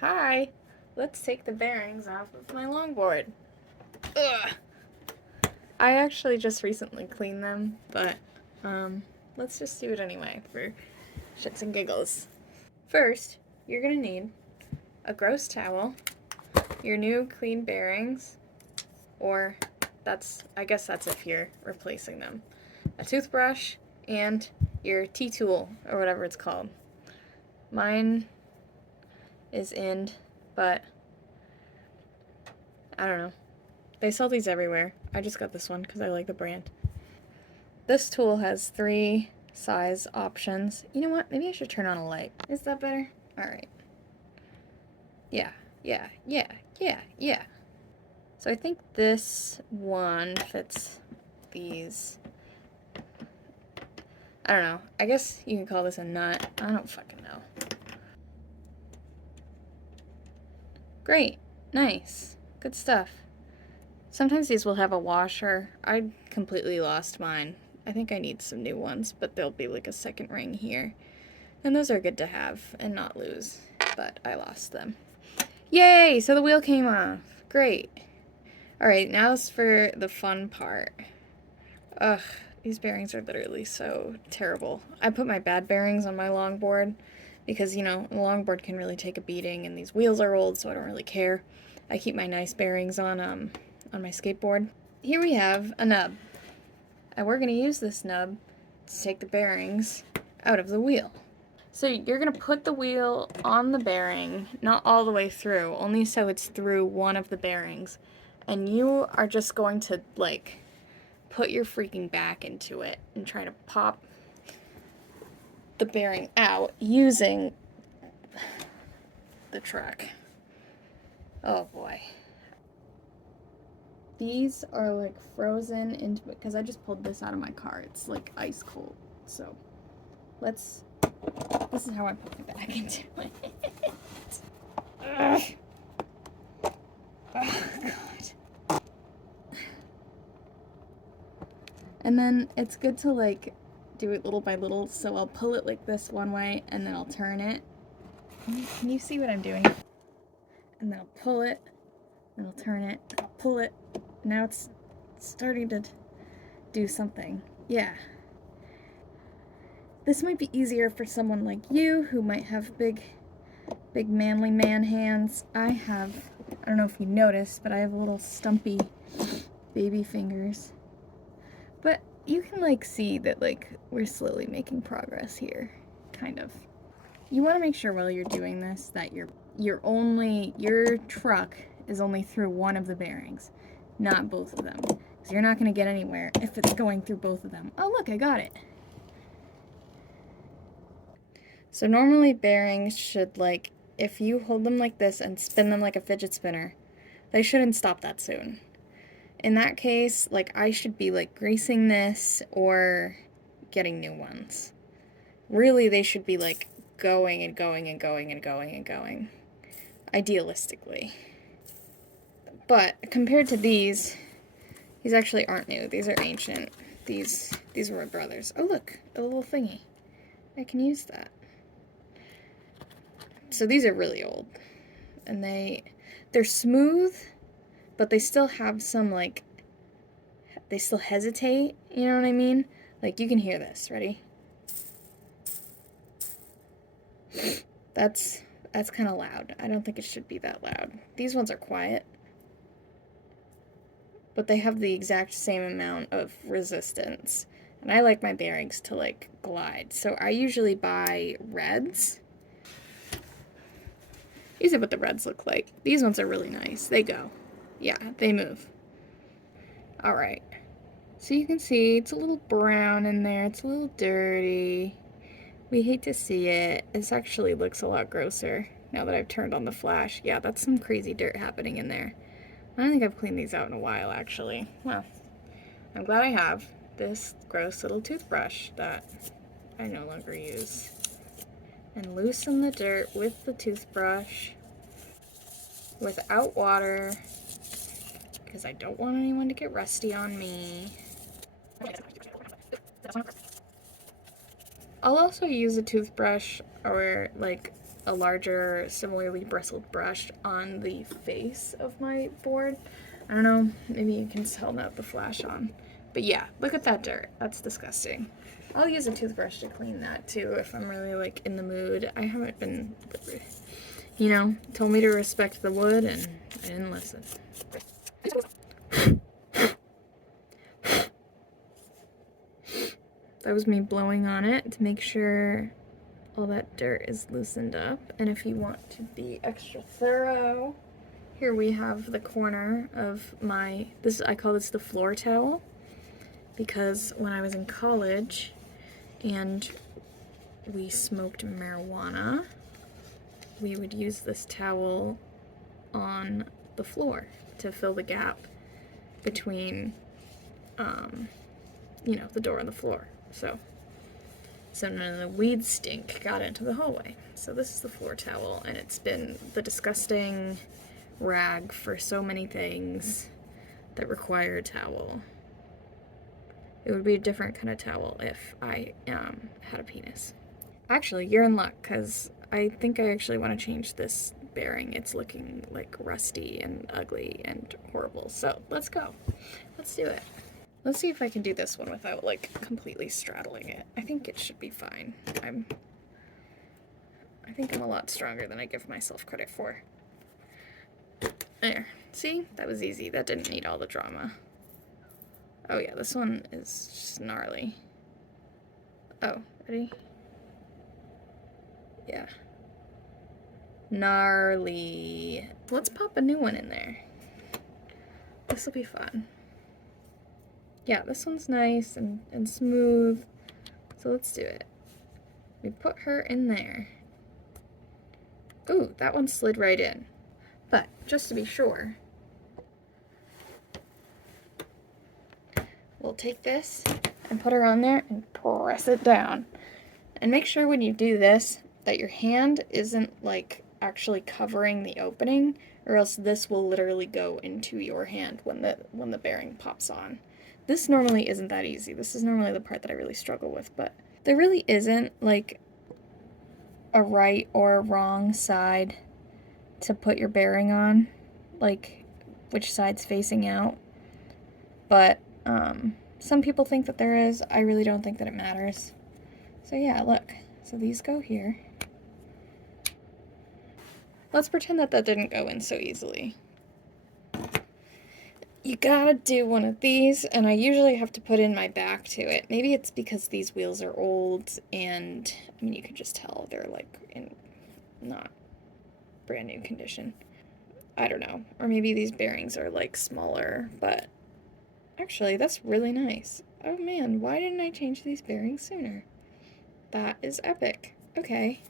Hi, let's take the bearings off of my longboard. Ugh. I actually just recently cleaned them, but let's just do it anyway for shits and giggles. First, you're gonna need a gross towel, your new clean bearings, or I guess that's if you're replacing them, a toothbrush, and your T-tool, or whatever it's called. Mine is Ind, but I don't know. They sell these everywhere. I just got this one because I like the brand. This tool has 3 size options. You know what? Maybe I should turn on a light. Is that better? Alright. Yeah. So I think this one fits these. I don't know. I guess you can call this a nut. I don't fucking know. Great. Nice. Good stuff. Sometimes these will have a washer. I completely lost mine. I think I need some new ones, but there'll be like a second ring here. And those are good to have and not lose, but I lost them. Yay! So the wheel came off. Great. Alright, now it's for the fun part. Ugh, these bearings are literally so terrible. I put my bad bearings on my longboard because, you know, a longboard can really take a beating and these wheels are old, so I don't really care. I keep my nice bearings on my skateboard. Here we have a nub. And we're going to use this nub to take the bearings out of the wheel. So you're going to put the wheel on the bearing, not all the way through, only so it's through one of the bearings. And you are just going to, like, put your freaking back into it and try to pop the bearing out using the truck. Oh boy. These are like frozen into it because I just pulled this out of my car. It's like ice cold. So this is how I put my back into it. Ugh. Oh god. And then it's good to like do it little by little. So I'll pull it like this one way and then I'll turn it. Can you see what I'm doing? And then I'll pull it, and I'll turn it, I'll pull it. Now it's starting to do something. Yeah. This might be easier for someone like you who might have big manly man hands. I don't know if you noticed, but I have little stumpy baby fingers. But you can like see that like we're slowly making progress here, kind of. You want to make sure while you're doing this that your truck is only through one of the bearings, not both of them. Because you're not going to get anywhere if it's going through both of them. Oh look, I got it. So normally bearings should, like, if you hold them like this and spin them like a fidget spinner, they shouldn't stop that soon. In that case, like, I should be like greasing this or getting new ones. Really, they should be like going and going and going and going and going. Idealistically. But compared to these actually aren't new. These are ancient. These were my brother's. Oh look, a little thingy. I can use that. So these are really old. And they're smooth, but they still have some like, they still hesitate, you know what I mean? Like you can hear this, ready? That's kind of loud. I don't think it should be that loud. These ones are quiet. But they have the exact same amount of resistance. And I like my bearings to like glide. So I usually buy reds. These are what the reds look like. These ones are really nice. They go. Yeah, they move. Alright. So you can see it's a little brown in there. It's a little dirty. We hate to see it. This actually looks a lot grosser now that I've turned on the flash. Yeah, that's some crazy dirt happening in there. I don't think I've cleaned these out in a while, actually. Well, I'm glad I have this gross little toothbrush that I no longer use. And loosen the dirt with the toothbrush without water because I don't want anyone to get rusty on me. I'll also use a toothbrush or like a larger, similarly bristled brush on the face of my board. I don't know, maybe you can tell that the flash on. But yeah, look at that dirt. That's disgusting. I'll use a toothbrush to clean that too if I'm really like in the mood. I haven't been, you know, told me to respect the wood and I didn't listen. That was me blowing on it to make sure all that dirt is loosened up. And if you want to be extra thorough, here we have the corner of my, I call this the floor towel, because when I was in college and we smoked marijuana, we would use this towel on the floor to fill the gap between, you know, the door and the floor. So none of the weed stink got into the hallway. So this is the floor towel, and it's been the disgusting rag for so many things that require a towel. It would be a different kind of towel if I had a penis. Actually, you're in luck, because I think I actually want to change this bearing. It's looking like rusty and ugly and horrible. So let's go. Let's do it. Let's see if I can do this one without like completely straddling it. I think it should be fine. I think I'm a lot stronger than I give myself credit for. There. See? That was easy. That didn't need all the drama. Oh yeah, this one is just gnarly. Oh, ready? Yeah. Gnarly. Let's pop a new one in there. This will be fun. Yeah, this one's nice and smooth. So let's do it. We put her in there. Ooh, that one slid right in. But just to be sure, we'll take this and put her on there and press it down. And make sure when you do this that your hand isn't like actually covering the opening, or else this will literally go into your hand when the bearing pops on. This normally isn't that easy. This is normally the part that I really struggle with, but there really isn't like a right or a wrong side to put your bearing on, like which side's facing out. But some people think that there is. I really don't think that it matters. So yeah, look. So these go here. Let's pretend that that didn't go in so easily. You gotta do one of these, and I usually have to put in my back to it. Maybe it's because these wheels are old, and I mean, you can just tell they're like in not brand new condition. I don't know. Or maybe these bearings are like smaller, but actually that's really nice. Oh man, why didn't I change these bearings sooner? That is epic. Okay.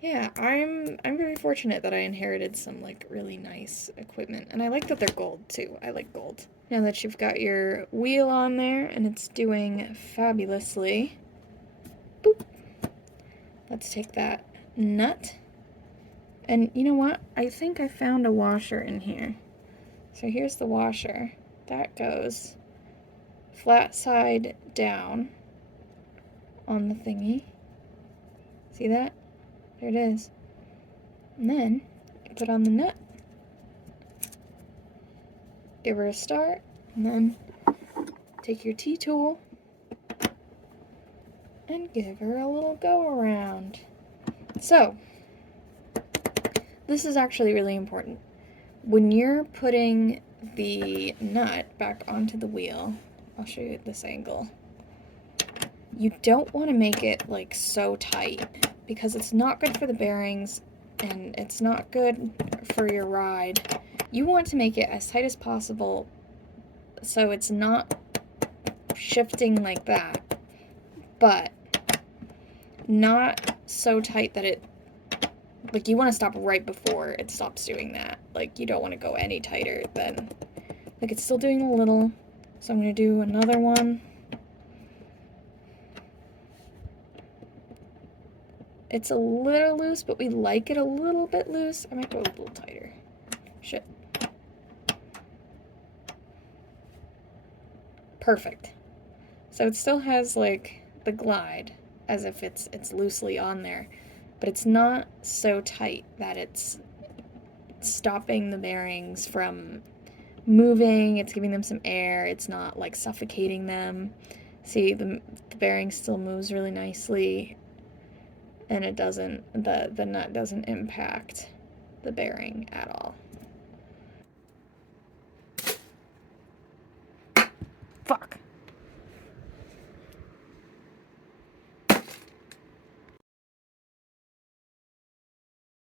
Yeah, I'm very fortunate that I inherited some like really nice equipment, and I like that they're gold too. I like gold. Now that you've got your wheel on there and it's doing fabulously, boop. Let's take that nut. And you know what? I think I found a washer in here. So here's the washer. That goes flat side down on the thingy. See that? There it is. And then you put on the nut, give her a start, and then take your T-tool and give her a little go around. So, this is actually really important. When you're putting the nut back onto the wheel, I'll show you at this angle, you don't want to make it like so tight, because it's not good for the bearings and it's not good for your ride. You want to make it as tight as possible so it's not shifting like that, but not so tight that it, like, you want to stop right before it stops doing that. Like, you don't want to go any tighter than, like, it's still doing a little. So I'm going to do another one. It's a little loose, but we like it a little bit loose. I might go a little tighter. Shit. Perfect. So it still has like the glide as if it's loosely on there, but it's not so tight that it's stopping the bearings from moving. It's giving them some air. It's not like suffocating them. See, the bearing still moves really nicely, and it doesn't, the nut doesn't impact the bearing at all.